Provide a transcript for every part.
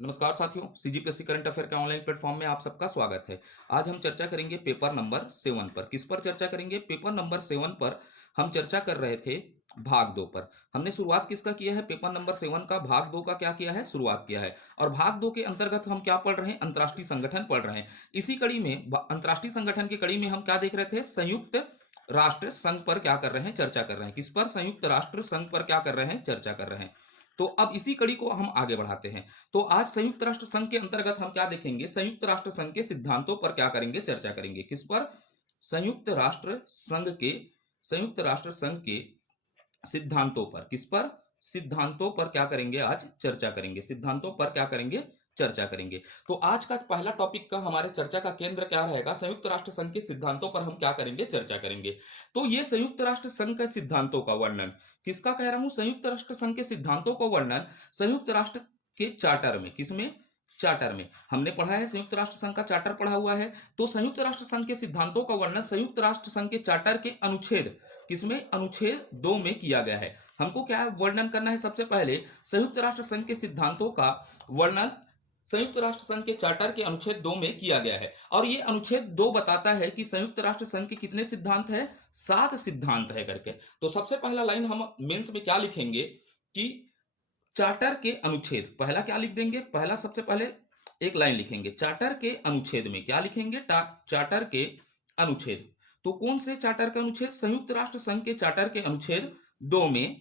नमस्कार साथियों, CGPSC current affair के ऑनलाइन प्लेटफॉर्म में आप सबका स्वागत है। आज हम चर्चा करेंगे पेपर नंबर 7 पर। किस पर चर्चा करेंगे? पेपर नंबर 7 पर हम चर्चा कर रहे थे भाग 2 पर। हमने शुरुआत किसका किया है? पेपर नंबर 7 का भाग 2 का क्या किया है? शुरुआत किया है। और भाग 2 के अंतर्गत हम क्या पढ़ रहे हैं? अंतर्राष्ट्रीय संगठन पढ़ रहे हैं। इसी कड़ी में अंतर्राष्ट्रीय संगठन की कड़ी में हम क्या देख रहे थे? संयुक्त राष्ट्र संघ पर क्या कर रहे हैं? चर्चा कर रहे हैं। किस पर? संयुक्त राष्ट्र संघ पर क्या कर रहे हैं? चर्चा कर रहे हैं। तो अब इसी कड़ी को हम आगे बढ़ाते हैं। तो आज संयुक्त राष्ट्र संघ के अंतर्गत हम क्या देखेंगे? संयुक्त राष्ट्र संघ के सिद्धांतों पर क्या करेंगे? चर्चा करेंगे। किस पर? संयुक्त राष्ट्र संघ के संयुक्त राष्ट्र संघ के सिद्धांतों पर। किस पर? सिद्धांतों पर क्या करेंगे? आज चर्चा करेंगे। सिद्धांतों पर क्या करेंगे? चर्चा करेंगे। तो आज का पहला टॉपिक का हमारे चर्चा का केंद्र क्या रहेगा? संयुक्त राष्ट्र संघ के सिद्धांतों पर हम क्या करेंगे? चर्चा करेंगे। तो ये संयुक्त राष्ट्र संघ के सिद्धांतों का वर्णन किसका कह रहा हूं? संयुक्त राष्ट्र संघ के सिद्धांतों का वर्णन संयुक्त राष्ट्र के चार्टर में। किसमें? चार्टर में। हमने पढ़ा है, संयुक्त राष्ट्र संघ का चार्टर पढ़ा हुआ है। तो संयुक्त राष्ट्र संघ के सिद्धांतों का वर्णन संयुक्त राष्ट्र संघ के चार्टर के अनुच्छेद, किसमें? अनुच्छेद 2 में किया गया है। हमको क्या वर्णन करना है? सबसे पहले संयुक्त राष्ट्र संघ के सिद्धांतों का वर्णन संयुक्त राष्ट्र संघ के चार्टर के अनुच्छेद 2 में किया गया है। और ये अनुच्छेद 2 बताता है कि संयुक्त राष्ट्र संघ के कितने सिद्धांत है? 7 सिद्धांत है करके। तो सबसे पहला लाइन हम मेंस में क्या लिखेंगे कि चार्टर के अनुच्छेद, पहला क्या लिख देंगे? पहला सबसे पहले एक लाइन लिखेंगे चार्टर के अनुच्छेद में। क्या लिखेंगे? चार्टर के अनुच्छेद। तो कौन से चार्टर के अनुच्छेद? संयुक्त राष्ट्र संघ के चार्टर के अनुच्छेद 2 में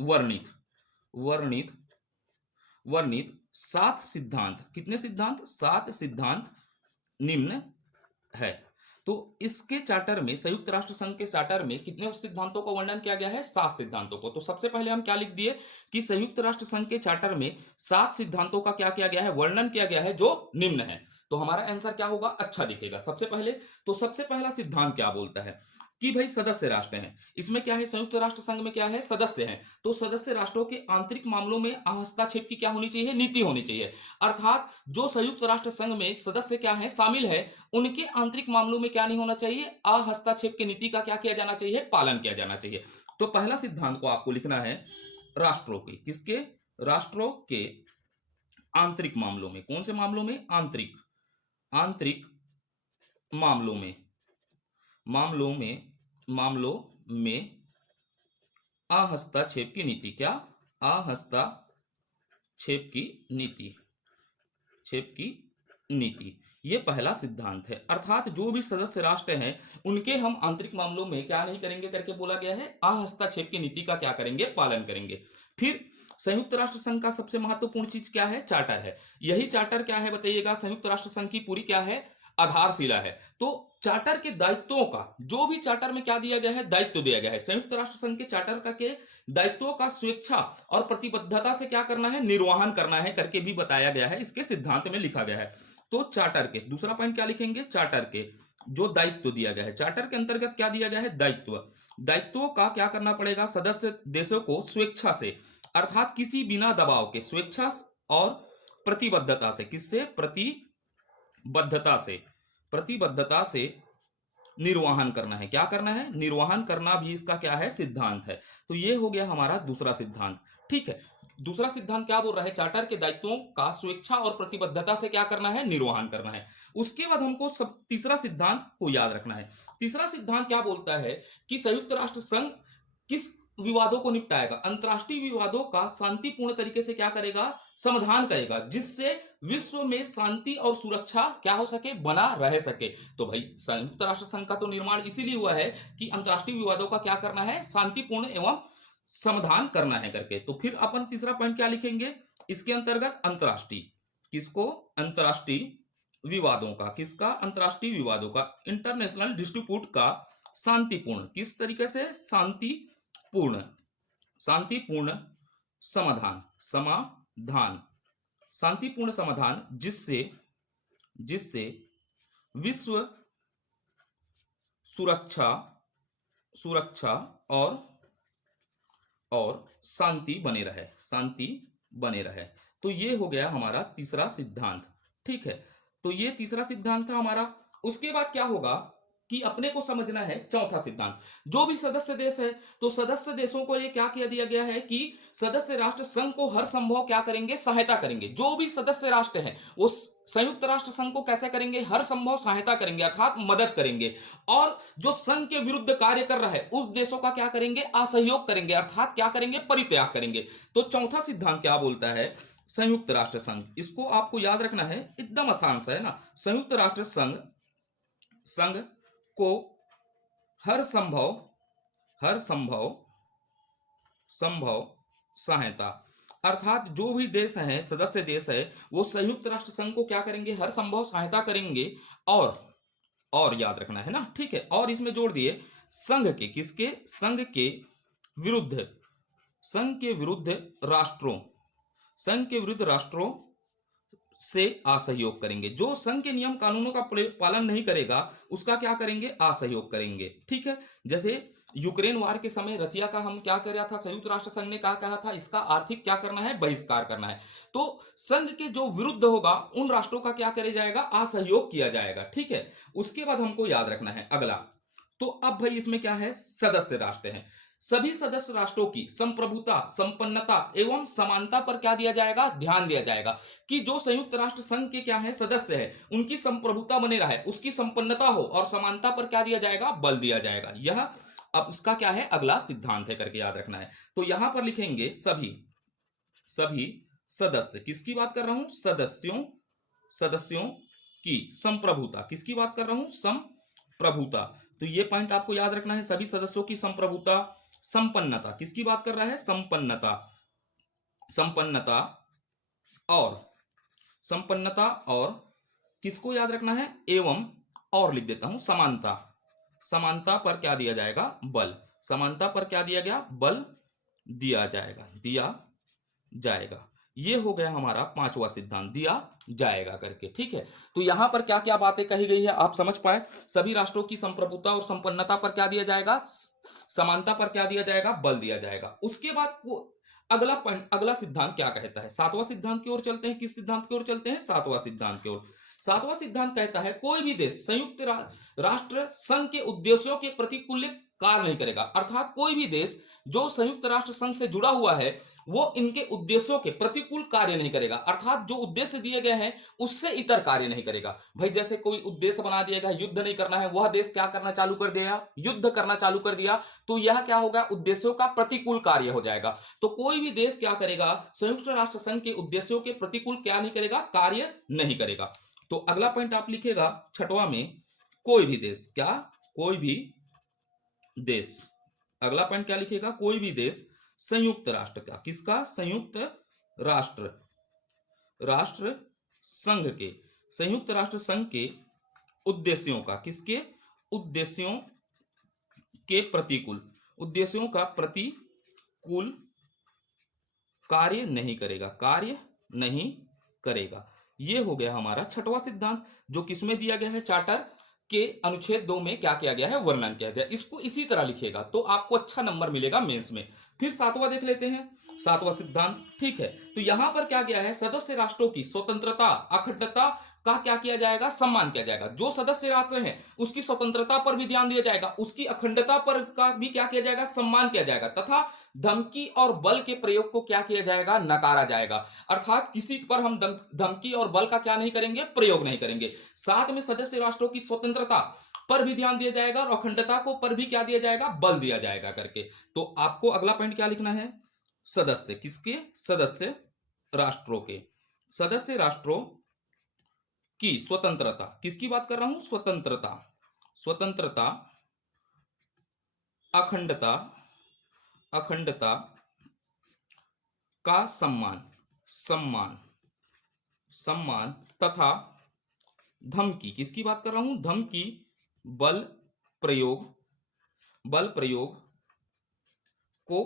वर्णित वर्णित वर्णित 7 सिद्धांत। कितने सिद्धांत? 7 सिद्धांत निम्न है। तो इसके चार्टर में, संयुक्त राष्ट्र संघ के चार्टर में कितने सिद्धांतों का वर्णन किया गया है? 7 सिद्धांतों को। तो सबसे पहले हम क्या लिख दिए कि संयुक्त राष्ट्र संघ के चार्टर में 7 सिद्धांतों का क्या किया गया है? वर्णन किया गया है, जो निम्न है। तो हमारा आंसर क्या होगा? अच्छा दिखेगा सबसे पहले। तो सबसे पहला सिद्धांत क्या बोलता है कि भाई सदस्य राष्ट्र हैं। इसमें क्या है? संयुक्त राष्ट्र संघ में क्या है? सदस्य हैं। तो सदस्य राष्ट्रों के आंतरिक मामलों में हस्तक्षेप की क्या होनी चाहिए? नीति होनी चाहिए। अर्थात जो संयुक्त राष्ट्र संघ में सदस्य क्या है? शामिल है, उनके आंतरिक मामलों में क्या नहीं होना चाहिए? हस्तक्षेप की नीति का क्या किया जाना चाहिए? पालन किया जाना चाहिए। तो पहला सिद्धांत को आपको लिखना है राष्ट्रों के, किसके? राष्ट्रों के आंतरिक मामलों में। कौन से मामलों में? आंतरिक आंतरिक मामलों में मामलों में हस्तक्षेप की नीति। क्या? हस्तक्षेप की नीति क्षेप की नीति। ये पहला सिद्धांत है। अर्थात जो भी सदस्य राष्ट्र हैं, उनके हम आंतरिक मामलों में क्या नहीं करेंगे करके बोला गया है? हस्तक्षेप की नीति का क्या करेंगे? पालन करेंगे। फिर संयुक्त राष्ट्र संघ का सबसे महत्वपूर्ण चीज क्या है? चार्टर है। यही चार्टर क्या है बताइएगा? संयुक्त राष्ट्र संघ की पूरी क्या है? आधारशिला है। तो चार्टर के दायित्वों का, जो भी चार्टर में क्या दिया गया है? दायित्व दिया गया है। संयुक्त राष्ट्र संघ के चार्टर का के दायित्वों का स्वेच्छा और प्रतिबद्धता से क्या करना है? निर्वहन करना है करके भी बताया गया है, इसके सिद्धांत में लिखा गया है। तो चार्टर के दूसरा पॉइंट क्या लिखेंगे? चार्टर के जो दायित्व दिया गया है, चार्टर के अंतर्गत क्या दिया गया है? दायित्व। दायित्वों का क्या करना पड़ेगा? सदस्य देशों को स्वेच्छा से, अर्थात किसी बिना दबाव के, स्वेच्छा और प्रतिबद्धता से। किससे? प्रतिबद्धता से निर्वहन करना है। क्या करना है? निर्वहन करना भी इसका क्या है? सिद्धांत है। तो ये हो गया हमारा दूसरा सिद्धांत। ठीक है। दूसरा सिद्धांत क्या बोल रहा है? चार्टर के दायित्वों का स्वेच्छा और प्रतिबद्धता से क्या करना है? निर्वहन करना है। उसके बाद हमको सब तीसरा सिद्धांत को याद रखना है। तीसरा सिद्धांत क्या बोलता है कि संयुक्त राष्ट्र संघ किस विवादों को निपटाएगा? अंतरराष्ट्रीय विवादों का शांतिपूर्ण तरीके से क्या करेगा? समाधान करेगा, जिससे विश्व में शांति और सुरक्षा क्या हो सके? बना रह सके। तो भाई संयुक्त राष्ट्र संघ का तो निर्माण इसीलिए हुआ है कि अंतरराष्ट्रीय विवादों का क्या करना है? शांतिपूर्ण एवं समाधान करना है करके। तो फिर अपन तीसरा पॉइंट क्या लिखेंगे इसके अंतर्गत? अंतरराष्ट्रीय। किसको? अंतरराष्ट्रीय विवादों का। किसका? अंतरराष्ट्रीय विवादों का, इंटरनेशनल डिस्प्यूट का शांतिपूर्ण, किस तरीके से? शांतिपूर्ण समाधान शांतिपूर्ण समाधान, जिससे विश्व सुरक्षा सुरक्षा और शांति बने रहे। तो ये हो गया हमारा तीसरा सिद्धांत। ठीक है। तो ये तीसरा सिद्धांत था हमारा। उसके बाद क्या होगा? कि अपने को समझना है चौथा सिद्धांत, जो भी सदस्य देश है तो सदस्य देशों को ये क्या किया दिया गया है कि सदस्य राष्ट्र संघ को हर संभव क्या करेंगे, सहायता करेंगे। जो भी सदस्य राष्ट्र हैं वो संयुक्त राष्ट्र संघ को कैसे करेंगे, हर संभव सहायता करेंगे अर्थात मदद करेंगे, और जो संघ के विरुद्ध कार्य कर रहा है उस देशों का क्या करेंगे, असहयोग करेंगे अर्थात क्या करेंगे, परित्याग करेंगे। तो चौथा सिद्धांत क्या बोलता है, संयुक्त राष्ट्र संघ, इसको आपको याद रखना है, एकदम आसान सा है ना। संयुक्त राष्ट्र संघ संघ को हर संभव संभव सहायता, अर्थात जो भी देश है, सदस्य देश है, वो संयुक्त राष्ट्र संघ को क्या करेंगे, हर संभव सहायता करेंगे। और याद रखना है ना, ठीक है। और इसमें जोड़ दिए संघ के, किसके, संघ के विरुद्ध राष्ट्रों से असहयोग करेंगे। जो संघ के नियम कानूनों का पालन नहीं करेगा उसका क्या करेंगे, असहयोग करेंगे, ठीक है। जैसे यूक्रेन वार के समय रसिया का हम क्या कर रहा था, संयुक्त राष्ट्र संघ ने क्या कहा था, इसका आर्थिक क्या करना है, बहिष्कार करना है। तो संघ के जो विरुद्ध होगा उन राष्ट्रों का क्या किया जाएगा, असहयोग किया जाएगा, ठीक है। उसके बाद हमको याद रखना है अगला, तो अब भाई इसमें क्या है, सदस्य राष्ट्र हैं, सभी सदस्य राष्ट्रों की संप्रभुता, संपन्नता एवं समानता पर क्या दिया जाएगा, ध्यान दिया जाएगा कि जो संयुक्त राष्ट्र संघ के क्या है, सदस्य है, उनकी संप्रभुता बने रहे, उसकी संपन्नता हो और समानता पर क्या दिया जाएगा, बल दिया जाएगा। यह अब इसका क्या है, अगला सिद्धांत है करके याद रखना है। तो यहां पर लिखेंगे सभी सदस्य, किसकी बात कर रहा हूं, सदस्यों की संप्रभुता, किसकी बात कर रहा हूं, संप्रभुता। तो ये पॉइंट आपको याद रखना है, सभी सदस्यों की संप्रभुता, संपन्नता, किसकी बात कर रहा है, संपन्नता और किसको याद रखना है, एवं, और लिख देता हूं, समानता पर क्या दिया जाएगा, बल, समानता पर क्या दिया गया, बल दिया जाएगा। ये हो गया हमारा पांचवा सिद्धांत, दिया जाएगा करके, ठीक है। तो यहां पर क्या क्या बातें कही गई है आप समझ पाए, सभी राष्ट्रों की संप्रभुता और संपन्नता पर क्या दिया जाएगा, समानता पर क्या दिया जाएगा, बल दिया जाएगा। उसके बाद अगला सिद्धांत क्या कहता है, सातवां सिद्धांत की ओर चलते हैं। किस सिद्धांत की ओर चलते हैं, सातवां सिद्धांत की ओर। सातवां सिद्धांत कहता है कोई भी देश संयुक्त राष्ट्र संघ के उद्देश्यों के प्रतिकूल कार्य नहीं करेगा, अर्थात कोई भी देश जो संयुक्त राष्ट्र संघ से जुड़ा हुआ है वो इनके उद्देश्यों के प्रतिकूल कार्य नहीं करेगा, अर्थात जो उद्देश्य दिए गए हैं उससे इतर कार्य नहीं करेगा। भाई जैसे कोई उद्देश्य बना दिया गया, युद्ध नहीं करना है, वह देश क्या करना चालू कर दिया, युद्ध करना चालू कर दिया, तो यह क्या होगा, उद्देश्यों का प्रतिकूल कार्य हो जाएगा। तो कोई भी देश क्या करेगा, संयुक्त राष्ट्र संघ के उद्देश्यों के प्रतिकूल क्या नहीं करेगा, कार्य नहीं करेगा। तो अगला पॉइंट आप लिखेगा छठवां में, कोई भी देश, अगला पॉइंट क्या लिखेगा, कोई भी देश संयुक्त राष्ट्र का, किसका, संयुक्त राष्ट्र संघ के उद्देश्यों का, किसके, उद्देश्यों का प्रतिकूल कार्य नहीं करेगा। ये हो गया हमारा छठवां सिद्धांत, जो किसमें दिया गया है, चार्टर के अनुच्छेद 2 में क्या किया गया है, वर्णन किया गया। इसको इसी तरह लिखेगा तो आपको अच्छा नंबर मिलेगा मेंस में। फिर सातवां देख लेते हैं, सातवां सिद्धांत, ठीक है। तो यहां पर क्या गया है, सदस्य राष्ट्रों की स्वतंत्रता, अखंडता का क्या किया जाएगा, सम्मान किया जाएगा। जो सदस्य राष्ट्र हैं उसकी स्वतंत्रता पर भी ध्यान दिया जाएगा, उसकी अखंडता पर का भी क्या किया जाएगा, सम्मान किया जाएगा, तथा धमकी और बल के प्रयोग को क्या किया जाएगा, नकारा जाएगा। अर्थात किसी पर हम धमकी और बल का क्या नहीं करेंगे, प्रयोग नहीं करेंगे। साथ में सदस्य राष्ट्रों की स्वतंत्रता पर भी ध्यान दिया जाएगा और अखंडता को पर भी क्या दिया जाएगा, बल दिया जाएगा करके। तो आपको अगला पॉइंट क्या लिखना है, सदस्य, किसके, सदस्य राष्ट्रों की स्वतंत्रता, किसकी बात कर रहा हूं, स्वतंत्रता, अखंडता का सम्मान तथा धमकी, किसकी बात कर रहा हूं, धमकी, बल प्रयोग को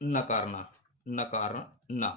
नकारना।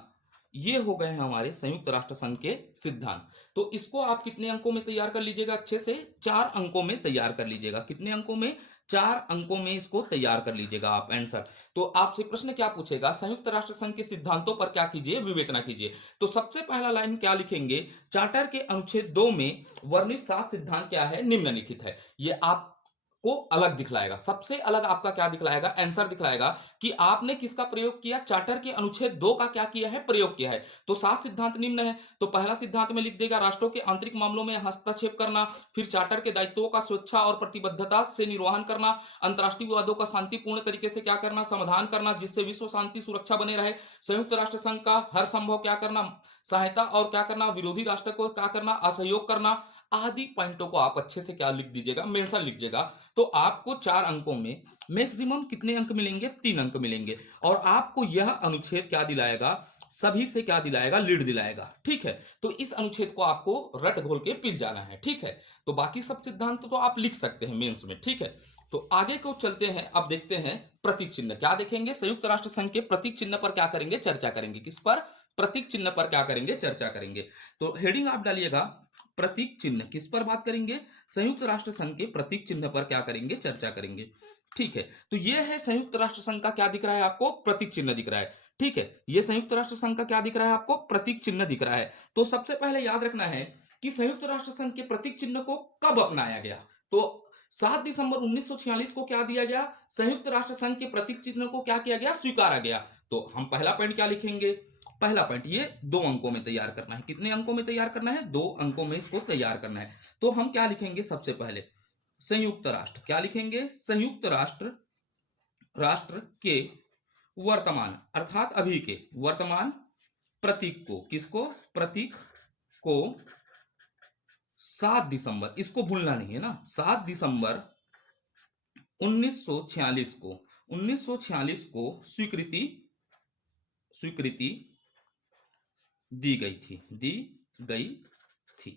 ये हो गए हैं हमारे संयुक्त राष्ट्र संघ के सिद्धांत। तो इसको आप कितने अंकों में तैयार कर लीजिएगा, अच्छे से 4 अंकों में तैयार कर लीजिएगा। कितने अंकों में, 4 अंकों में इसको तैयार कर लीजिएगा आप आंसर। तो आपसे प्रश्न क्या पूछेगा, संयुक्त राष्ट्र संघ के सिद्धांतों पर क्या कीजिए, विवेचना कीजिए। तो सबसे पहला लाइन क्या लिखेंगे, चार्टर के अनुच्छेद 2 में वर्णित 7 सिद्धांत क्या है, निम्नलिखित है। ये आप को अलग दिखलाएगा। सबसे अलग आपका क्या दिखलाएगा? आंसर दिखलाएगा कि आपने किसका प्रयोग किया, चार्टर के अनुच्छेद 2 का क्या किया है, प्रयोग किया है। तो 7 सिद्धांत निम्न है, तो पहला सिद्धांत में लिख देगा राष्ट्रों के आंतरिक मामलों में हस्तक्षेप करना, फिर चार्टर के दायित्वों का स्वेच्छा और प्रतिबद्धता से निर्वहन करना, अंतर्राष्ट्रीय विवादों का शांतिपूर्ण तरीके से क्या करना, समाधान करना जिससे विश्व शांति सुरक्षा बने रहे, संयुक्त राष्ट्र संघ का हर संभव क्या करना, सहायता और क्या करना, विरोधी राष्ट्र को क्या करना, असहयोग करना, आदि पॉइंटों को आप अच्छे से क्या लिख दीजिएगा, मेंशन लिख दीजिएगा। तो आपको 4 अंकों में मैक्सिमम कितने अंक मिलेंगे? 3 अंक मिलेंगे। और आपको यह अनुच्छेद क्या दिलाएगा? सभी से क्या दिलाएगा? लीड दिलाएगा। ठीक है, तो इस अनुच्छेद को आपको रट घोल के पिल जाना है। ठीक है, तो बाकी सब सिद्धांत तो आप लिख सकते हैं मेंस में। ठीक है, तो आगे को चलते हैं। अब देखते हैं प्रतीक चिन्ह। क्या देखेंगे? संयुक्त राष्ट्र संघ के प्रतीक चिन्ह पर क्या करेंगे? चर्चा करेंगे। किस पर? प्रतीक चिन्ह पर क्या करेंगे? चर्चा करेंगे। तो हेडिंग आप डालिएगा प्रतीक चिन्ह। किस पर बात करेंगे? संयुक्त राष्ट्र संघ के प्रतीक चिन्ह पर क्या करेंगे? चर्चा करेंगे। ठीक है, तो यह है संयुक्त राष्ट्र संघ का क्या दिख रहा है आपको? प्रतीक चिन्ह दिख रहा है। ठीक है, यह संयुक्त राष्ट्र संघ का क्या दिख रहा है आपको? प्रतीक चिन्ह दिख रहा है। तो सबसे पहले याद रखना है कि संयुक्त राष्ट्र संघ के प्रतीक चिन्ह को कब अपनाया गया। तो 7 दिसंबर 1946 को क्या दिया गया? संयुक्त राष्ट्र संघ के प्रतीक चिन्ह को क्या किया गया? स्वीकारा गया। तो हम पहला पॉइंट क्या लिखेंगे? पहला पॉइंट ये 2 अंकों में तैयार करना है। कितने अंकों में तैयार करना है? 2 अंकों में इसको तैयार करना है। तो हम क्या लिखेंगे? सबसे पहले संयुक्त राष्ट्र। क्या लिखेंगे? संयुक्त राष्ट्र, राष्ट्र के वर्तमान अर्थात अभी के वर्तमान प्रतीक को, किसको? प्रतीक को 7 दिसंबर, इसको भूलना नहीं है ना, 7 दिसंबर 1946 को, 1946 को स्वीकृति स्वीकृति दी गई थी, दी गई थी।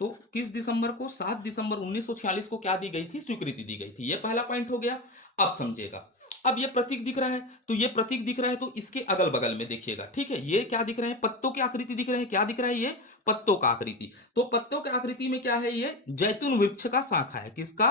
तो किस दिसंबर को? 7 दिसंबर 1946 को क्या दी गई थी? स्वीकृति दी गई थी। ये पहला पॉइंट हो गया। अब समझिएगा, अब ये प्रतीक दिख रहा है, तो ये प्रतीक दिख रहा है, तो इसके अगल बगल में देखिएगा। ठीक है, ये क्या दिख रहे हैं? पत्तों की आकृति दिख रहे हैं। क्या दिख रहा है? ये पत्तों का आकृति। तो पत्तों की आकृति में क्या है? ये जैतून वृक्ष का शाखा है। किसका?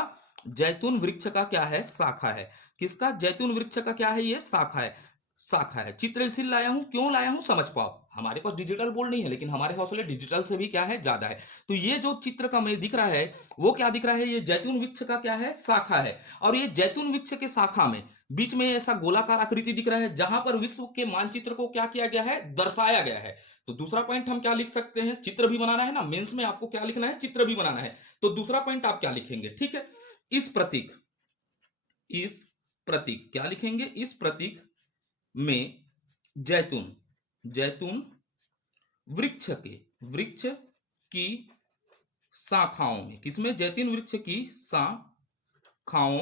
जैतून वृक्ष का क्या है? शाखा है। किसका? जैतून वृक्ष का क्या है? ये शाखा है। शाखा है। चित्र इसलिए लाया हूं, क्यों लाया हूं? समझ पाओ। हमारे पास डिजिटल बोर्ड नहीं है, लेकिन हमारे हौसले डिजिटल से भी क्या है? ज्यादा है। तो ये जो चित्र का में दिख रहा है, वो क्या दिख रहा है? ये जैतून वृक्ष का क्या है? शाखा है। और ये जैतून वृक्ष के शाखा में बीच में ऐसा गोलाकार आकृति दिख रहा है, जहां पर विश्व के मानचित्र को क्या किया गया है? दर्शाया गया है। तो दूसरा पॉइंट हम क्या लिख सकते हैं? चित्र भी बनाना है ना, मेंस में आपको क्या लिखना है? चित्र भी बनाना है। तो दूसरा पॉइंट आप क्या लिखेंगे? ठीक है, इस प्रतीक, इस प्रतीक क्या लिखेंगे? इस प्रतीक में जैतून, जैतून वृक्ष के, वृक्ष की शाखाओं में, किसमें? जैतून वृक्ष की शाखाओं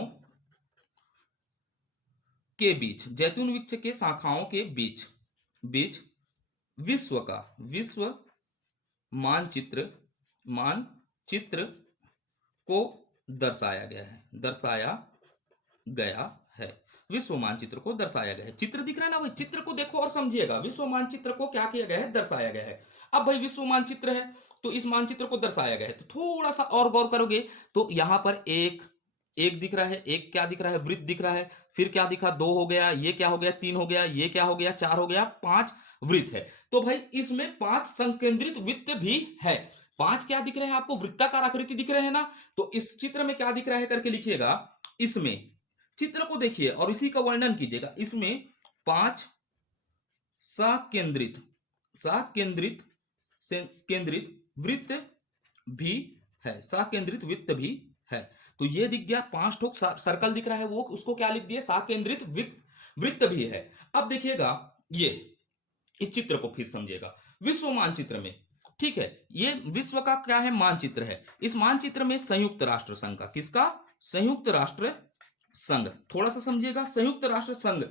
के बीच, जैतून वृक्ष के शाखाओं के बीच, बीच विश्व का, विश्व मानचित्र, मानचित्र को दर्शाया गया है, दर्शाया गया है। विश्व मानचित्र को दर्शाया गया है। चित्र दिख रहा है ना भाई, चित्र को देखो और समझिएगा। विश्व मानचित्र को क्या किया गया है? दर्शाया गया है। अब भाई विश्व मानचित्र है, तो इस मानचित्र को दर्शाया गया है, तो थोड़ा सा और गौर करोगे तो यहां पर एक एक दिख रहा है, एक क्या दिख रहा है? वृत्त दिख रहा है। फिर क्या दिखा? 2 हो गया, ये क्या हो गया? 3 हो गया, ये क्या हो गया? 4 हो गया, 5 वृत्त है। तो भाई इसमें 5 संकेंद्रित वृत्त भी है। 5 क्या दिख रहे हैं आपको? वृत्ताकार आकृति दिख रहे हैं ना। तो इस चित्र में क्या दिख रहा है करके लिखिएगा। इसमें चित्र को देखिए और इसी का वर्णन कीजिएगा। इसमें 5 सकेंद्रित, सकेंद्रित केंद्रित वृत्त भी है, सकेंद्रित वृत्त भी है। तो ये दिख गया, 5 ठोक सर्कल दिख रहा है, वो उसको क्या लिख दिए? सकेंद्रित वृत्त भी है। अब देखिएगा ये, इस चित्र को फिर समझिएगा। विश्व मानचित्र में, ठीक है, ये विश्व का क्या है? मानचित्र है। इस मानचित्र में संयुक्त राष्ट्र संघ का, किसका? संयुक्त राष्ट्र संघ, थोड़ा सा समझिएगा। संयुक्त राष्ट्र संघ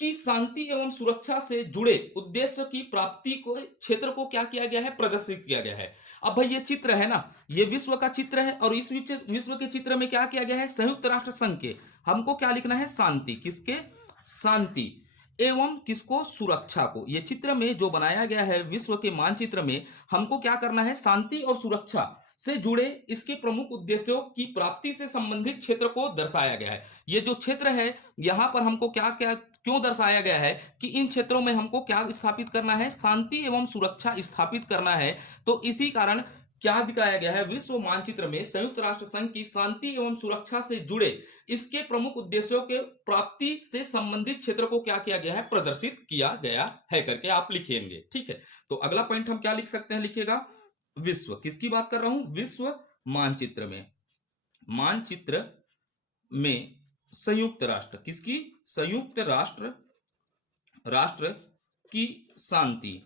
की शांति एवं सुरक्षा से जुड़े उद्देश्य की प्राप्ति को, क्षेत्र को क्या किया गया है? प्रदर्शित किया गया है। अब भाई ये चित्र है ना, ये विश्व का चित्र है, और इस विश्व के चित्र में क्या किया गया है? संयुक्त राष्ट्र संघ के, हमको क्या लिखना है? शांति। किसके? शांति एवं किसको? सुरक्षा को। ये चित्र में जो बनाया गया है विश्व के मानचित्र में, हमको क्या करना है? शांति और सुरक्षा से जुड़े इसके प्रमुख उद्देश्यों की प्राप्ति से संबंधित क्षेत्र को दर्शाया गया है। ये जो क्षेत्र है, यहां पर हमको क्या क्या क्यों दर्शाया गया है कि इन क्षेत्रों में हमको क्या स्थापित करना है? शांति एवं सुरक्षा स्थापित करना है। तो इसी कारण क्या दिखाया गया है? विश्व मानचित्र में संयुक्त राष्ट्र संघ की शांति एवं सुरक्षा से जुड़े इसके प्रमुख उद्देश्यों के प्राप्ति से संबंधित क्षेत्र को क्या किया गया है? प्रदर्शित किया गया है करके आप लिखेंगे। ठीक है, तो अगला पॉइंट हम क्या लिख सकते हैं? लिखिएगा विश्व, किसकी बात कर रहा हूं? विश्व मानचित्र में, मानचित्र में संयुक्त राष्ट्र, किसकी? संयुक्त राष्ट्र, राष्ट्र की शांति,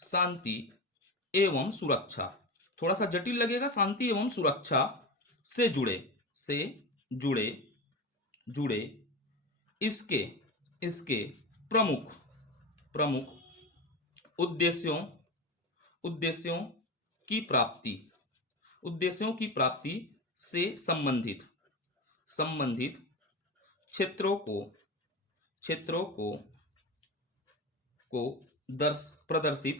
शांति एवं सुरक्षा, थोड़ा सा जटिल लगेगा, शांति एवं सुरक्षा से जुड़े, से जुड़े, जुड़े इसके, इसके प्रमुख, प्रमुख उद्देश्यों, उद्देश्यों की प्राप्ति, उद्देश्यों की प्राप्ति से संबंधित, संबंधित क्षेत्रों को, क्षेत्रों को प्रदर्शित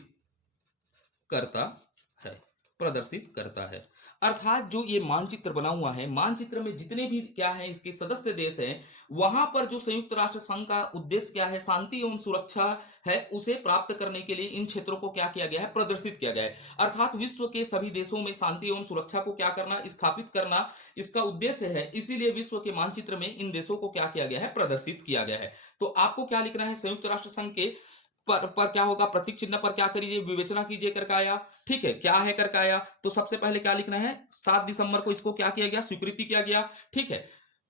करता है, प्रदर्शित करता है। अर्थात जो ये मानचित्र बना हुआ है, मानचित्र में जितने भी क्या है इसके सदस्य देश हैं, वहां पर जो संयुक्त राष्ट्र संघ का उद्देश्य क्या है, शांति एवं सुरक्षा है, उसे प्राप्त करने के लिए इन क्षेत्रों को क्या किया गया है? प्रदर्शित किया गया है। अर्थात विश्व के सभी देशों में शांति एवं सुरक्षा को क्या करना? स्थापित करना इसका उद्देश्य है। इसीलिए विश्व के मानचित्र में इन देशों को क्या किया गया है? प्रदर्शित किया गया है। तो आपको क्या लिखना है? संयुक्त राष्ट्र संघ के पर क्या होगा? प्रतीक चिन्ह पर क्या करिए? विवेचना कीजिए करके आया। ठीक है, क्या है करके आया? तो सबसे पहले क्या लिखना है? 7 दिसंबर को इसको क्या किया गया? स्वीकृति किया गया। ठीक है,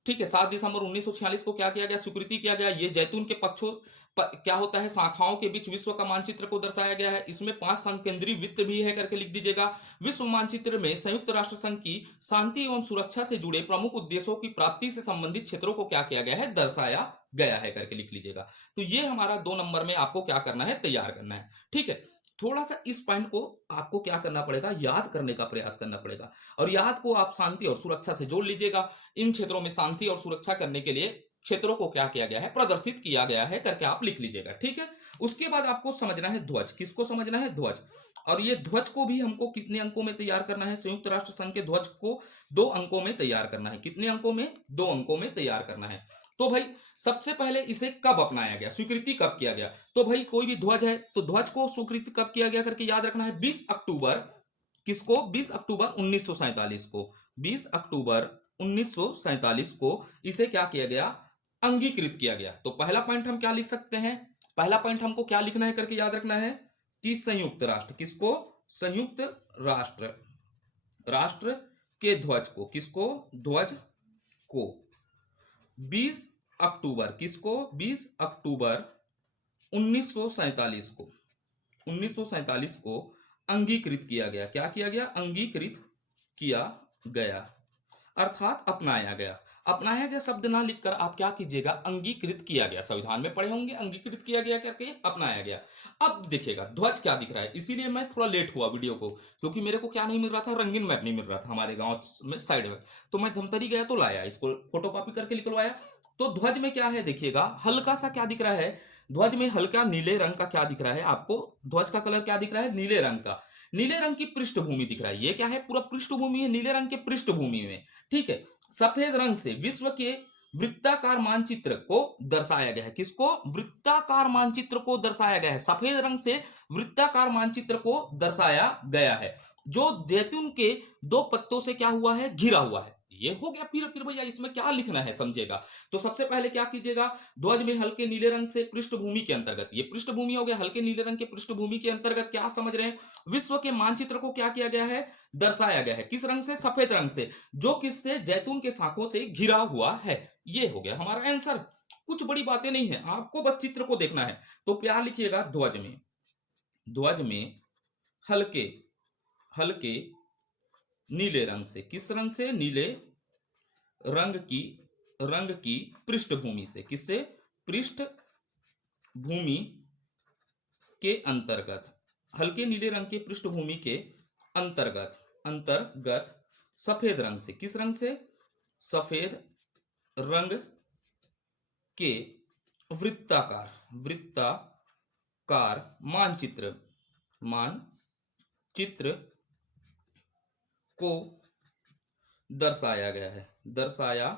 ठीक है, 7 दिसंबर 1946 को क्या किया गया? स्वीकृति किया गया। ये जैतून के पक्षों क्या होता है? शाखाओं के बीच विश्व का मानचित्र को दर्शाया गया है। इसमें 5 संकेंद्रीय वृत्त भी है करके लिख दीजिएगा। विश्व मानचित्र में संयुक्त राष्ट्र संघ की शांति एवं सुरक्षा से जुड़े प्रमुख उद्देश्यों की प्राप्ति से संबंधित क्षेत्रों को क्या किया गया है? दर्शाया गया है करके लिख लीजिएगा। तो ये हमारा 2 नंबर में आपको क्या करना है? तैयार करना है। ठीक है, थोड़ा सा इस पॉइंट को आपको क्या करना पड़ेगा? याद करने का प्रयास करना पड़ेगा, और याद को आप शांति और सुरक्षा से जोड़ लीजिएगा। इन क्षेत्रों में शांति और सुरक्षा करने के लिए क्षेत्रों को क्या किया गया है? प्रदर्शित किया गया है करके आप लिख लीजिएगा। ठीक है, उसके बाद आपको समझना है ध्वज। किसको समझना है? ध्वज। और ये ध्वज को भी हमको कितने अंकों में तैयार करना है? संयुक्त राष्ट्र संघ के ध्वज को 2 अंकों में तैयार करना है। कितने अंकों में? 2 अंकों में तैयार करना है। तो भाई सबसे पहले इसे कब अपनाया गया? स्वीकृति कब किया गया? तो भाई कोई भी ध्वज है तो ध्वज को स्वीकृति कब किया गया करके याद रखना है। 20 अक्टूबर, किसको? 20 अक्टूबर 1947 को, 20 अक्टूबर 1947 को इसे क्या किया गया? अंगीकृत किया गया। तो पहला पॉइंट हम क्या लिख सकते हैं? पहला पॉइंट हमको क्या लिखना है करके याद रखना है कि संयुक्त राष्ट्र, किसको? संयुक्त राष्ट्र, राष्ट्र के ध्वज को, किसको? ध्वज को 20 अक्टूबर, किसको? 20 अक्टूबर 1947 को, 1947 को अंगीकृत किया गया। क्या किया गया? अंगीकृत किया गया, अर्थात अपनाया गया। अपनाया गया शब्द ना लिखकर आप क्या कीजिएगा? अंगीकृत किया गया। संविधान में पढ़े होंगे अंगीकृत किया गया करके, अपनाया गया। अब देखिएगा ध्वज क्या दिख रहा है। इसीलिए मैं थोड़ा लेट हुआ वीडियो को, क्योंकि मेरे को क्या नहीं मिल रहा था? रंगीन मैप नहीं मिल रहा था हमारे गांव में साइड में। तो मैं धमतरी गया तो लाया, इसको फोटोकॉपी करके निकलवाया। तो ध्वज में क्या है देखिएगा, हल्का सा क्या दिख रहा है? ध्वज में हल्का नीले रंग का क्या दिख रहा है आपको? ध्वज का कलर क्या दिख रहा है? नीले रंग का। नीले रंग की पृष्ठभूमि दिख रहा है। ये क्या है? पूरा पृष्ठभूमि है नीले रंग के पृष्ठभूमि में। ठीक है, सफेद रंग से विश्व के वृत्ताकार मानचित्र को दर्शाया गया है। किसको? वृत्ताकार मानचित्र को दर्शाया गया है। सफेद रंग से वृत्ताकार मानचित्र को दर्शाया गया है, जो जैतून के 2 पत्तों से क्या हुआ है? घिरा हुआ है। ये हो गया। फिर भैया इसमें क्या लिखना है समझेगा। तो सबसे पहले क्या कीजिएगा? ध्वज में हल्के नीले रंग से पृष्ठभूमि के अंतर्गत, ये पृष्ठभूमि हो गया, हल्के नीले रंग के पृष्ठभूमि के अंतर्गत क्या समझ रहे हैं? विश्व के मानचित्र को क्या किया गया है? दर्शाया गया है। किस रंग से? सफेद रंग से, जो किससे? जैतून के शाखों से घिरा हुआ है। ये हो गया हमारा आंसर। कुछ बड़ी बातें नहीं है, आपको बस चित्र को देखना है। तो क्या लिखिएगा? ध्वज में, ध्वज में हल्के, हल्के नीले रंग से, किस रंग से? नीले रंग की, रंग की पृष्ठभूमि से, किससे? पृष्ठभूमि के अंतर्गत, हल्के नीले रंग के पृष्ठभूमि के अंतर्गत, अंतर्गत सफेद रंग से, किस रंग से? सफेद रंग के वृत्ताकार, वृत्ताकार मानचित्र, मानचित्र को दर्शाया गया है, दर्शाया